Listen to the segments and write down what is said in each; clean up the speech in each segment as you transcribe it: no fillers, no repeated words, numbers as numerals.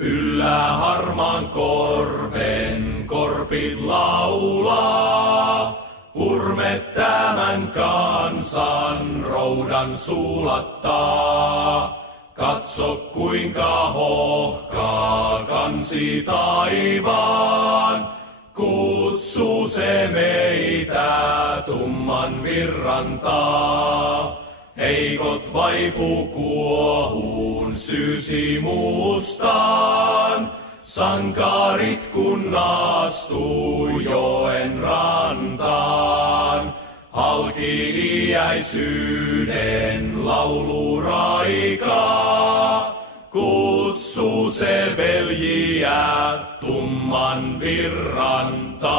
Yllä harmaan korven korpit laulaa, hurmet tämän kansan roudan sulattaa. Katso kuinka hohkaa kansi taivaan, kutsuu se meitä tumman virrantaa. Heikot vaipuu kuohuun syysi mustaan, sankarit kun astuu joen rantaan. Halki iäisyyden lauluraikaa, kutsuu se veljiä tumman virrantaa.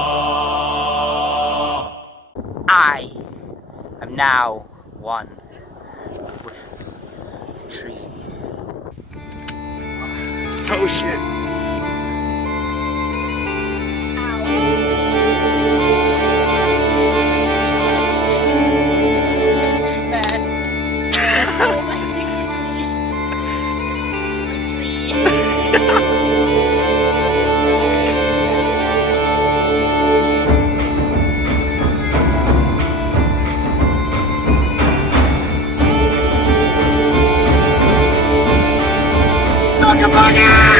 I am now one with the tree. Oh shit. Booga booga!